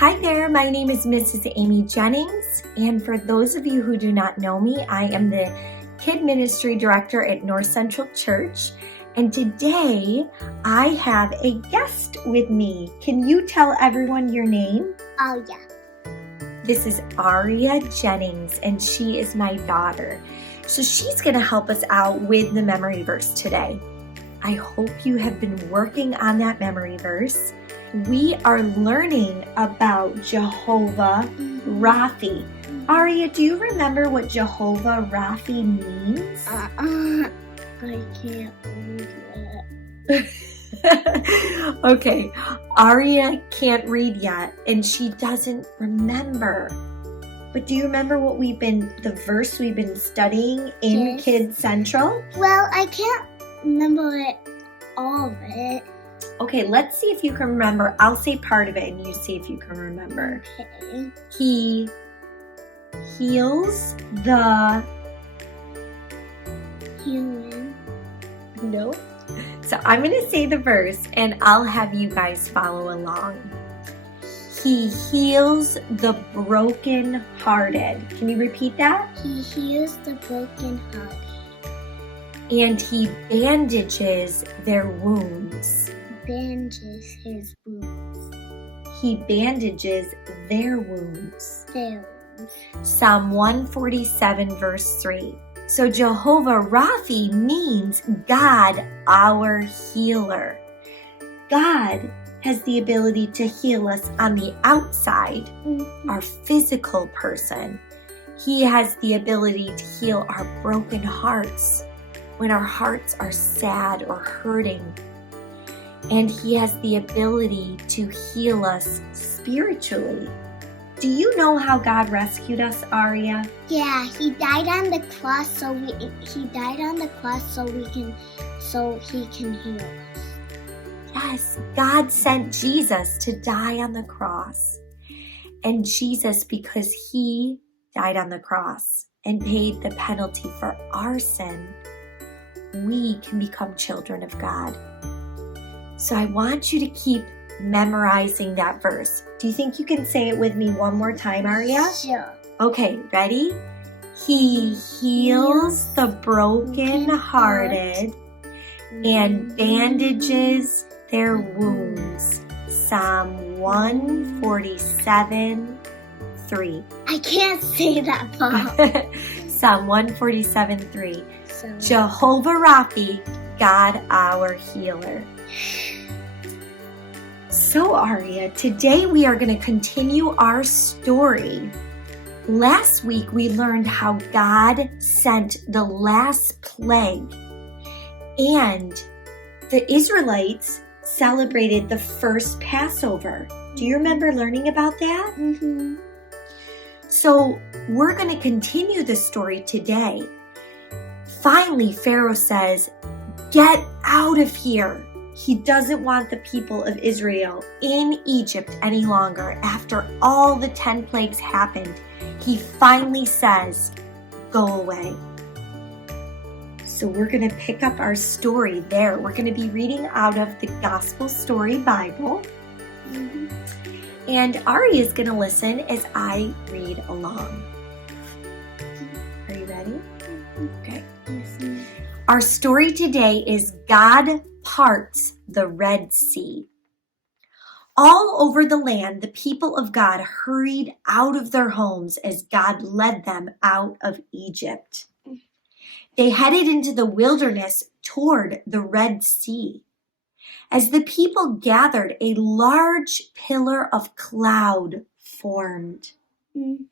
Hi there, my name is Mrs. Amy Jennings, and for those of you who do not know me, I am the Kid Ministry Director at North Central Church, and today I have a guest with me. Can you tell everyone your name? Oh, yeah. This is Amy Jennings, and she is my daughter. So she's going to help us out with the memory verse today. I hope you have been working on that memory verse. We are learning about Jehovah Rapha. Aria, do you remember what Jehovah Rapha means? I can't read it. Okay, Aria can't read yet, and she doesn't remember. But do you remember the verse we've been studying in Yes. Kids Central? Well, I can't remember all of it. Okay, let's see if you can remember. I'll say part of it and you see if you can remember. Okay. He heals the... Human. No. So I'm going to say the verse and I'll have you guys follow along. He heals the brokenhearted. Can you repeat that? He heals the brokenhearted. And he bandages their wounds. Bandages his wounds. He bandages their wounds. Their wounds. Psalm 147 verse 3. So Jehovah Rapha means God, our healer. God has the ability to heal us on the outside, our physical person. He has the ability to heal our broken hearts when our hearts are sad or hurting. And He has the ability to heal us spiritually. Do you know how God rescued us, Aria? Yeah, he died on the cross so he can heal us. Yes, God sent Jesus to die on the cross. And Jesus, because He died on the cross and paid the penalty for our sin, we can become children of God. So I want you to keep memorizing that verse. Do you think you can say it with me one more time, Aria? Sure. Okay, ready? He heals the brokenhearted and bandages their wounds. Psalm 147, 3. I can't say that part. Psalm 147, 3. So, Jehovah Rapha, God our healer. So Aria, today we are going to continue our story. Last week we learned how God sent the last plague and the Israelites celebrated the first Passover. Do you remember learning about that? mm-hmm. So we're going to continue the story today. Finally, Pharaoh says, "Get out of here." He doesn't want the people of Israel in Egypt any longer. After all the 10 plagues happened, he finally says, "Go away." So we're going to pick up our story there. We're going to be reading out of the Gospel Story Bible. Mm-hmm. And Ari is going to listen as I read along. Are you ready? Okay. Mm-hmm. Our story today is God parts the Red Sea. All over the land, the people of God hurried out of their homes as God led them out of Egypt. They headed into the wilderness toward the Red Sea. As the people gathered, a large pillar of cloud formed. Mm-hmm.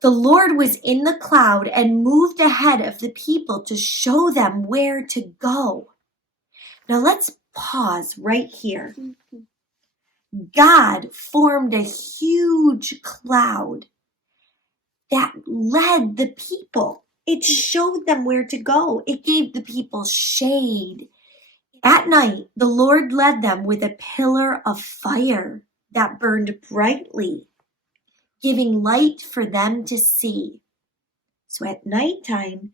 The Lord was in the cloud and moved ahead of the people to show them where to go. Now let's pause right here. God formed a huge cloud that led the people. It showed them where to go. It gave the people shade. At night, the Lord led them with a pillar of fire that burned brightly, giving light for them to see. So at nighttime,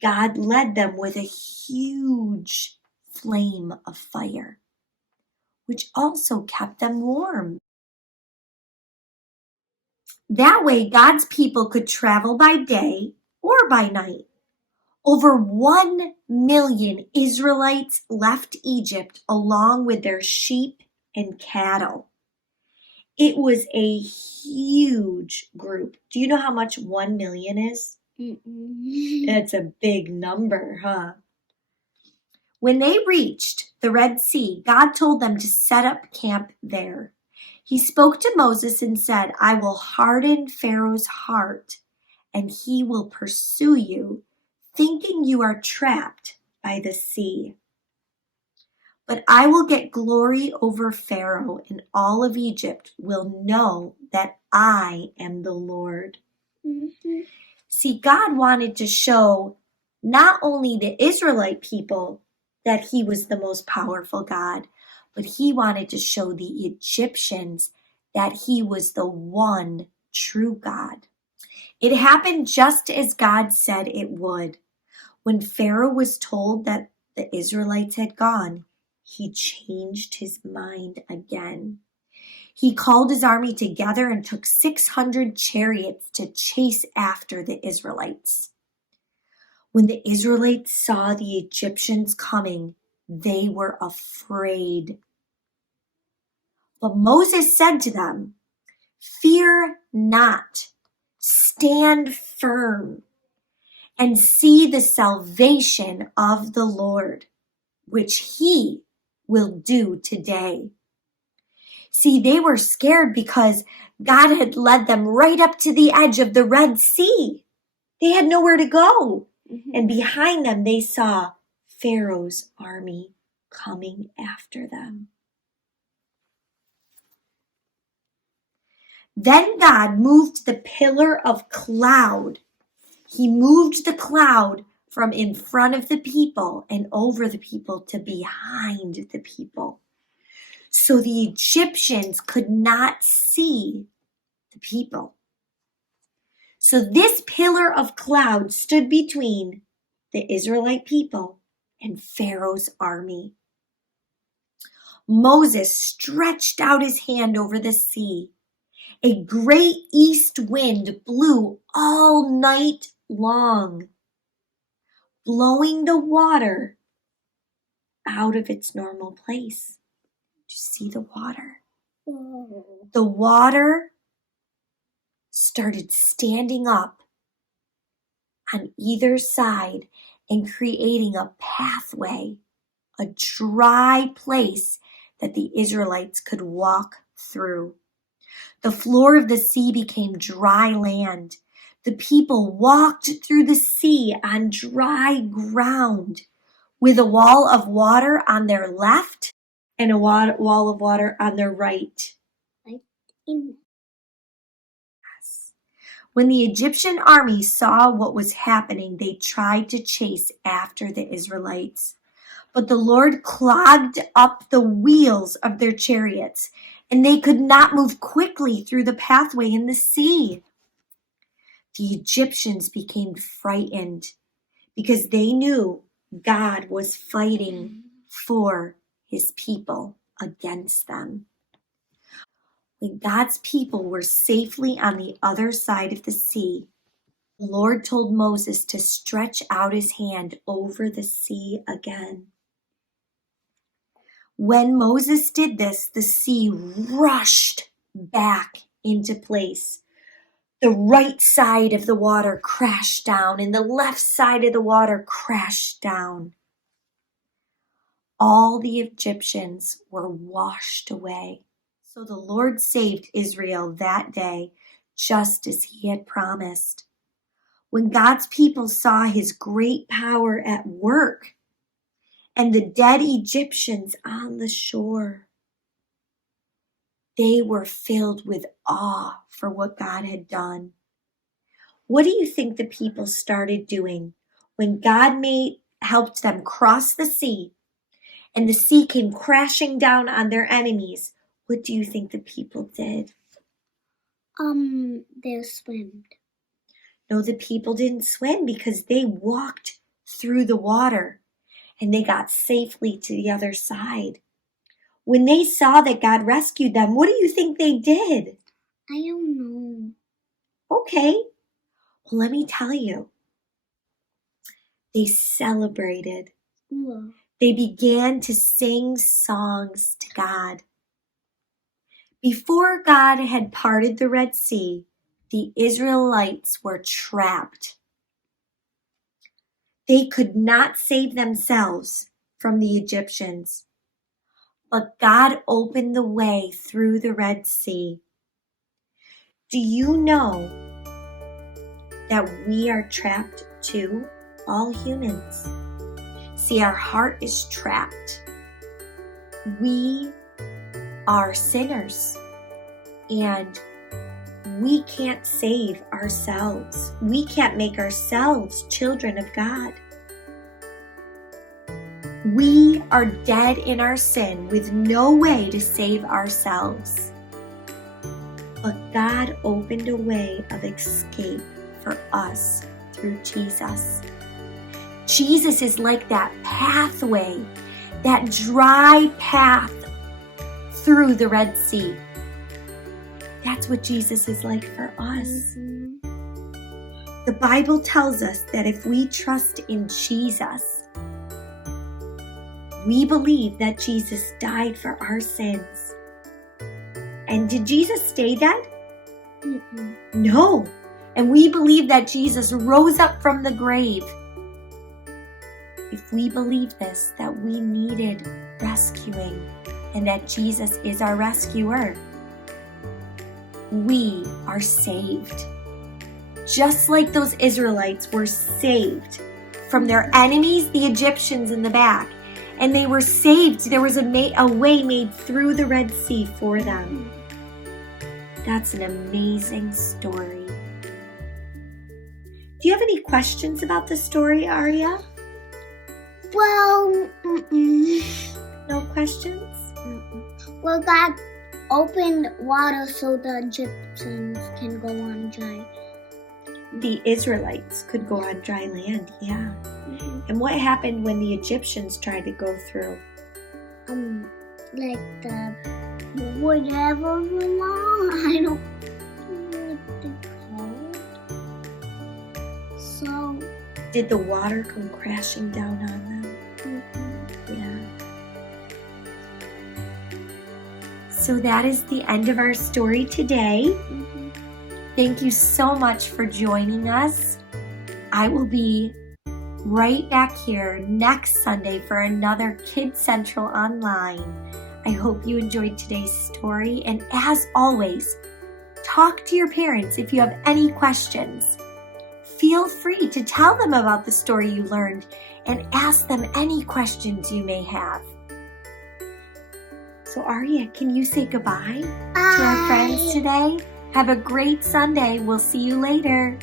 God led them with a huge flame of fire, which also kept them warm. That way, God's people could travel by day or by night. Over 1 million Israelites left Egypt along with their sheep and cattle. It was a huge group. Do you know how much 1 million is? It's a big number, huh? When they reached the Red Sea, God told them to set up camp there. He spoke to Moses and said, I will harden Pharaoh's heart, and he will pursue you, thinking you are trapped by the sea. But I will get glory over Pharaoh, and all of Egypt will know that I am the Lord. See, God wanted to show not only the Israelite people that he was the most powerful God, but he wanted to show the Egyptians that he was the one true God. It happened just as God said it would. When Pharaoh was told that the Israelites had gone, he changed his mind again. He called his army together and took 600 chariots to chase after the Israelites. When the Israelites saw the Egyptians coming, they were afraid. But Moses said to them, Fear not, stand firm, and see the salvation of the Lord, which he will do today. See, they were scared because God had led them right up to the edge of the Red Sea. They had nowhere to go. And behind them, they saw Pharaoh's army coming after them. Then God moved the pillar of cloud. He moved the cloud from in front of the people and over the people to behind the people. So the Egyptians could not see the people. So this pillar of cloud stood between the Israelite people and Pharaoh's army. Moses stretched out his hand over the sea. A great east wind blew all night long, blowing the water out of its normal place. Do you see the water? The water started standing up on either side and creating a pathway, a dry place that the Israelites could walk through. The floor of the sea became dry land. The people walked through the sea on dry ground with a wall of water on their left and a wall of water on their right. When the Egyptian army saw what was happening, they tried to chase after the Israelites. But the Lord clogged up the wheels of their chariots, and they could not move quickly through the pathway in the sea. The Egyptians became frightened because they knew God was fighting for his people against them. When God's people were safely on the other side of the sea, the Lord told Moses to stretch out his hand over the sea again. When Moses did this, the sea rushed back into place. The right side of the water crashed down, and the left side of the water crashed down. All the Egyptians were washed away. So the Lord saved Israel that day, just as he had promised. When God's people saw his great power at work and the dead Egyptians on the shore, they were filled with awe for what God had done. What do you think the people started doing when God helped them cross the sea and the sea came crashing down on their enemies? What do you think the people did? They swam. No, the people didn't swim because they walked through the water and they got safely to the other side. When they saw that God rescued them, what do you think they did? I don't know. Okay, well, let me tell you. They celebrated. Wow. They began to sing songs to God. Before God had parted the Red Sea, the Israelites were trapped. They could not save themselves from the Egyptians, but God opened the way through the Red Sea. Do you know that we are trapped too? All humans. See, our heart is trapped. We are sinners, and we can't save ourselves. We can't make ourselves children of God. We are dead in our sin with no way to save ourselves. But God opened a way of escape for us through Jesus. Jesus is like that pathway, that dry path through the Red Sea. That's what Jesus is like for us. The Bible tells us that if we trust in Jesus, we believe that Jesus died for our sins. And did Jesus stay dead? No. And we believe that Jesus rose up from the grave. If we believe this, that we needed rescuing and that Jesus is our rescuer, we are saved. Just like those Israelites were saved from their enemies, the Egyptians in the back, and they were saved. There was a way made through the Red Sea for them. That's an amazing story. Do you have any questions about the story, Arya? Well, No questions? well, God opened water so the Egyptians can go on dry. The Israelites could go on dry land, yeah. And what happened when the Egyptians tried to go through? Like the whatever long, I don't know what they're called. So, Did the water come crashing down on them? Yeah. So that is the end of our story today. Thank you so much for joining us. I will be right back here next Sunday for another Kids Central Online. I hope you enjoyed today's story, and as always, talk to your parents if you have any questions. Feel free to tell them about the story you learned and ask them any questions you may have. So Arya, can you say goodbye to our friends today? Have a great Sunday. We'll see you later.